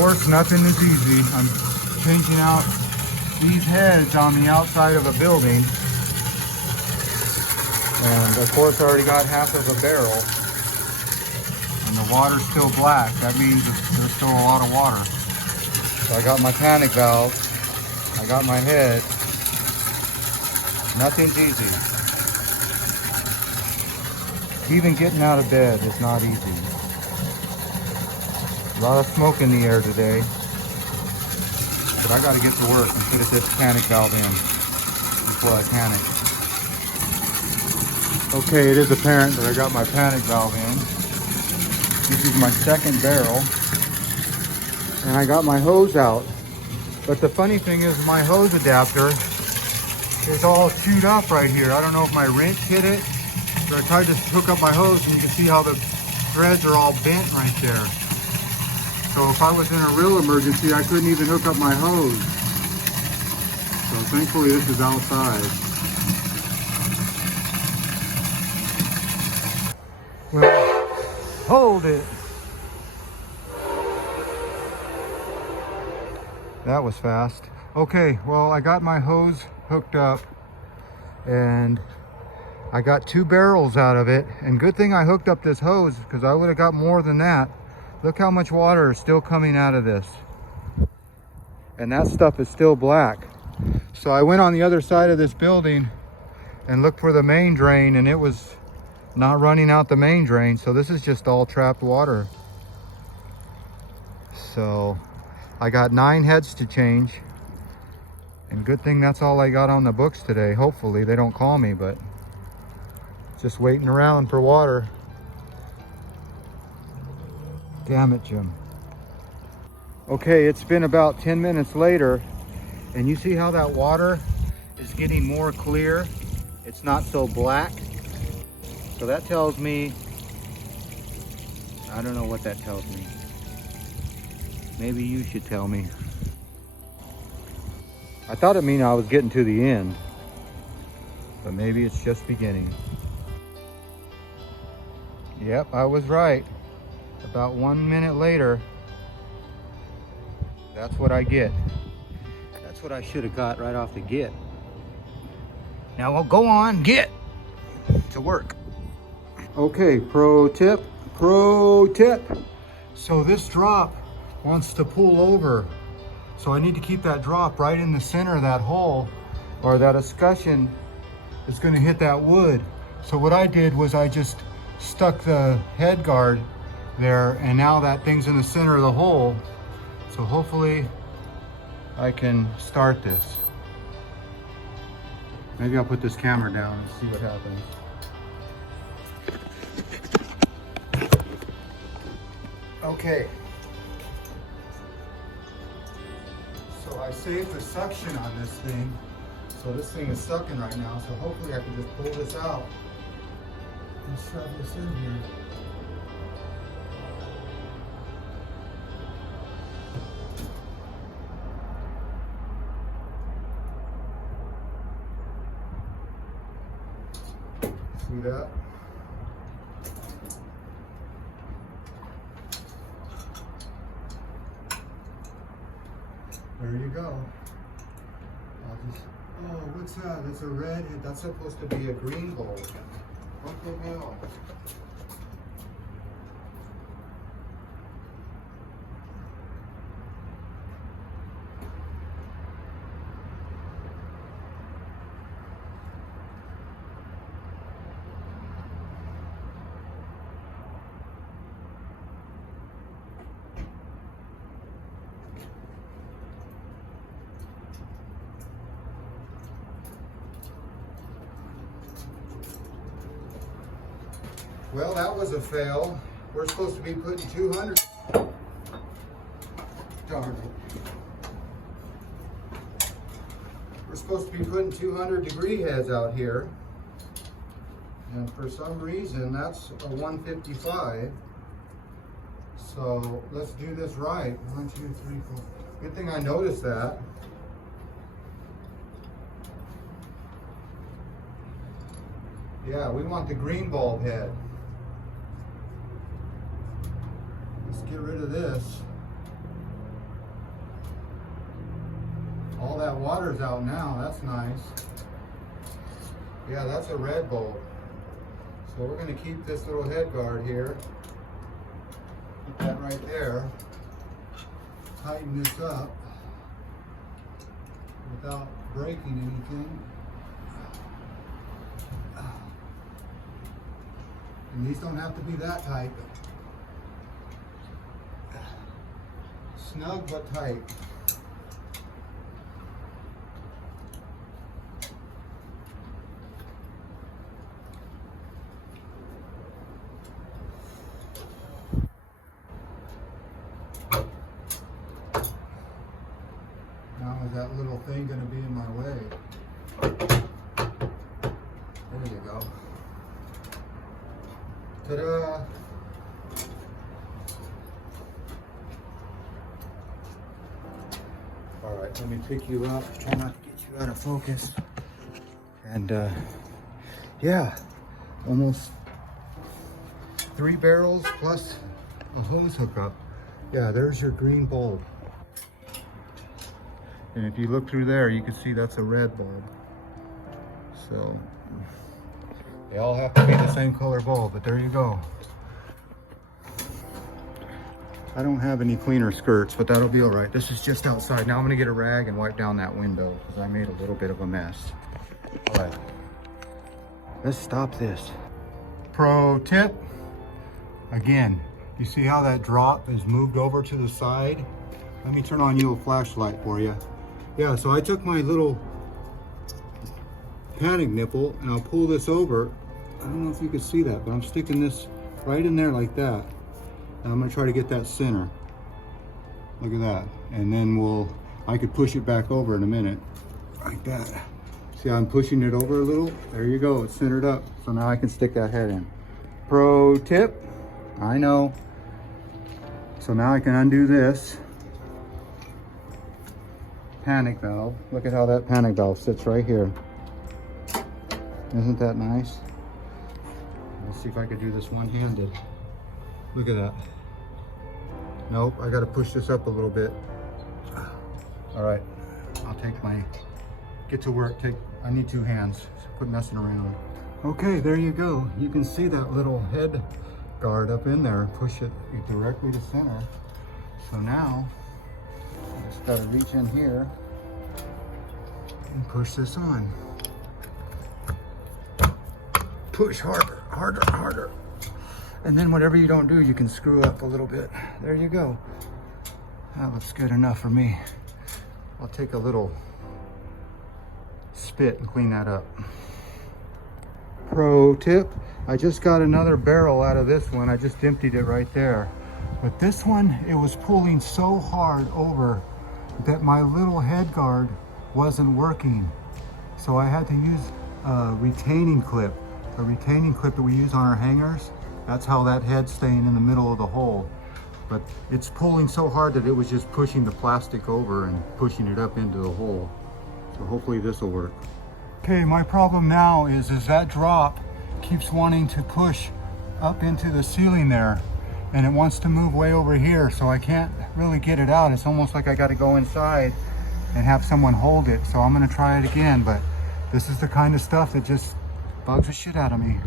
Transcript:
course, nothing is easy. I'm changing out these heads on the outside of a building. And of course, I already got half of a barrel. And the water's still black. That means there's still a lot of water. So I got my panic valve. I got my head. Nothing's easy. Even getting out of bed is not easy. A lot of smoke in the air today. But I gotta get to work and put this panic valve in before I panic. Okay, it is apparent that I got my panic valve in. This is my second barrel. And I got my hose out. But the funny thing is my hose adapter is all chewed up right here. I don't know if my wrench hit it. So I tried to hook up my hose and you can see how the threads are all bent right there. So if I was in a real emergency, I couldn't even hook up my hose. So thankfully this is outside. Well, hold it. That was fast. Okay, well, I got my hose hooked up and I got 2 barrels out of it. And good thing I hooked up this hose because I would have got more than that. Look how much water is still coming out of this. And that stuff is still black. So I went on the other side of this building and looked for the main drain, and it was not running out the main drain. So this is just all trapped water. So I got 9 heads to change. And good thing that's all I got on the books today. Hopefully they don't call me, but just waiting around for water. Damn it, Jim. Okay, it's been about 10 minutes later, and you see how that water is getting more clear? It's not so black. So that tells me, I don't know what that tells me. Maybe you should tell me. I thought it meant I was getting to the end, but maybe it's just beginning. Yep, I was right. About 1 minute later, that's what I get. That's what I should have got right off the get. Now I'll go on, get to work. Okay, pro tip. So this drop wants to pull over. So I need to keep that drop right in the center of that hole, or that escutcheon is gonna hit that wood. So what I did was I just stuck the head guard there, and now that thing's in the center of the hole. So hopefully I can start this. Maybe I'll put this camera down and see what happens. Okay. So I saved the suction on this thing. So this thing is sucking right now. So hopefully I can just pull this out and shove this in here. See that? There you go. I'll just, oh, what's that? That's a red, that's supposed to be a green bulb. What the hell? Well, that was a fail. We're supposed to be putting 200. Darn it. We're supposed to be putting 200 degree heads out here. And for some reason, that's a 155. So let's do this right. 1, 2, 3, 4. Good thing I noticed that. Yeah, we want the green bulb head. Let's get rid of this. water's out now. That's nice. Yeah, that's a red bulb. So we're going to keep this little head guard here. Put that right there. Tighten this up without breaking anything. And these don't have to be that tight. Snug but tight. Now is that little thing going to be in my way? There you go. Ta-da! All right, let me pick you up. Try not to get you out of focus. And yeah, almost 3 barrels plus a hose hookup. Yeah, there's your green bulb. And if you look through there, you can see that's a red bulb. So they all have to be the same color bulb, but there you go. I don't have any cleaner skirts, but that'll be all right. This is just outside. Now I'm gonna get a rag and wipe down that window because I made a little bit of a mess. All right, let's stop this. Pro tip, again, you see how that drop is moved over to the side? Let me turn on you a flashlight for you. Yeah, so I took my little panic nipple and I'll pull this over. I don't know if you can see that, but I'm sticking this right in there like that. And I'm gonna try to get that center. Look at that. And then I could push it back over in a minute, like that. See how I'm pushing it over a little? There you go, it's centered up. So now I can stick that head in. Pro tip, I know. So now I can undo this panic valve. Look at how that panic valve sits right here. Isn't that nice? Let's see if I could do this one-handed. Look at that. Nope, I gotta push this up a little bit. All right, I'll get to work. I need 2 hands, so quit messing around. Okay, there you go. You can see that little head guard up in there. Push it directly to center. So now, I just gotta reach in here and push this on. Push harder, harder, harder. And then whatever you don't do, you can screw up a little bit. There you go. That looks good enough for me. I'll take a little spit and clean that up. Pro tip, I just got another barrel out of this one. I just emptied it right there. But this one, it was pulling so hard over that my little head guard wasn't working. So I had to use a retaining clip that we use on our hangers. That's how that head's staying in the middle of the hole. But it's pulling so hard that it was just pushing the plastic over and pushing it up into the hole. So hopefully this will work. Okay, my problem now is that drop keeps wanting to push up into the ceiling there, and it wants to move way over here, so I can't really get it out. It's almost like I got to go inside and have someone hold it. So I'm gonna try it again, but this is the kind of stuff that just bugs the shit out of me.